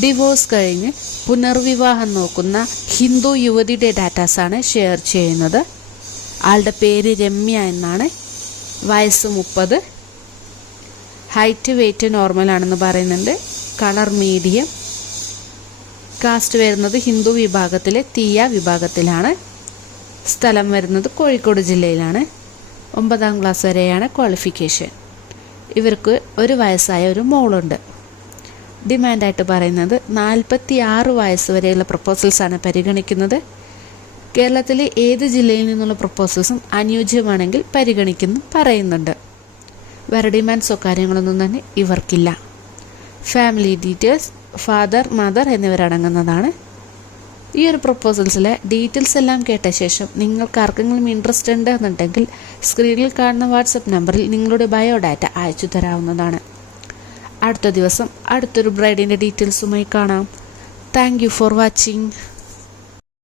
Divorce കഴിഞ്ഞ് പുനർവിവാഹം നോക്കുന്ന ഹിന്ദു യുവതിയുടെ ഡാറ്റാസാണ് ഷെയർ ചെയ്യുന്നത്. ആളുടെ പേര് രമ്യ എന്നാണ്. വയസ്സ് മുപ്പത്. ഹൈറ്റ് വെയ്റ്റ് നോർമൽ ആണെന്ന് പറയുന്നുണ്ട്. കളർ മീഡിയം കാസ്റ്റ് വരുന്നത് ഹിന്ദു വിഭാഗത്തിലെ തീയ വിഭാഗത്തിലാണ്. സ്ഥലം വരുന്നത് കോഴിക്കോട് ജില്ലയിലാണ്. ഒമ്പതാം ക്ലാസ് വരെയാണ് ക്വാളിഫിക്കേഷൻ ഇവർക്ക് ഒരു വയസ്സായ ഒരു മോളുണ്ട്. ഡിമാൻഡായിട്ട് പറയുന്നത് നാൽപ്പത്തി ആറ് വയസ്സ് വരെയുള്ള പ്രപ്പോസൽസാണ് പരിഗണിക്കുന്നത്. കേരളത്തിലെ ഏത് ജില്ലയിൽ നിന്നുള്ള പ്രപ്പോസൽസും അനുയോജ്യമാണെങ്കിൽ പരിഗണിക്കുന്നു പറയുന്നുണ്ട്. വേറെ ഡിമാൻഡ്സോ കാര്യങ്ങളൊന്നും തന്നെ ഇവർക്കില്ല. ഫാമിലി ഡീറ്റെയിൽസ് ഫാദർ മദർ എന്നിവരടങ്ങുന്നതാണ്. ഈ ഒരു പ്രപ്പോസൽസിലെ ഡീറ്റെയിൽസ് എല്ലാം കേട്ട ശേഷം നിങ്ങൾക്ക് ആർക്കെങ്കിലും ഇൻട്രസ്റ്റ് ഉണ്ട് എന്നുണ്ടെങ്കിൽ സ്ക്രീനിൽ കാണുന്ന വാട്സപ്പ് നമ്പറിൽ നിങ്ങളുടെ ബയോഡാറ്റ അയച്ചു തരാവുന്നതാണ്. അടുത്ത ദിവസം അടുത്തൊരു ബ്രൈഡിന്റെ ഡീറ്റെയിൽസുമായി കാണാം. Thank you for watching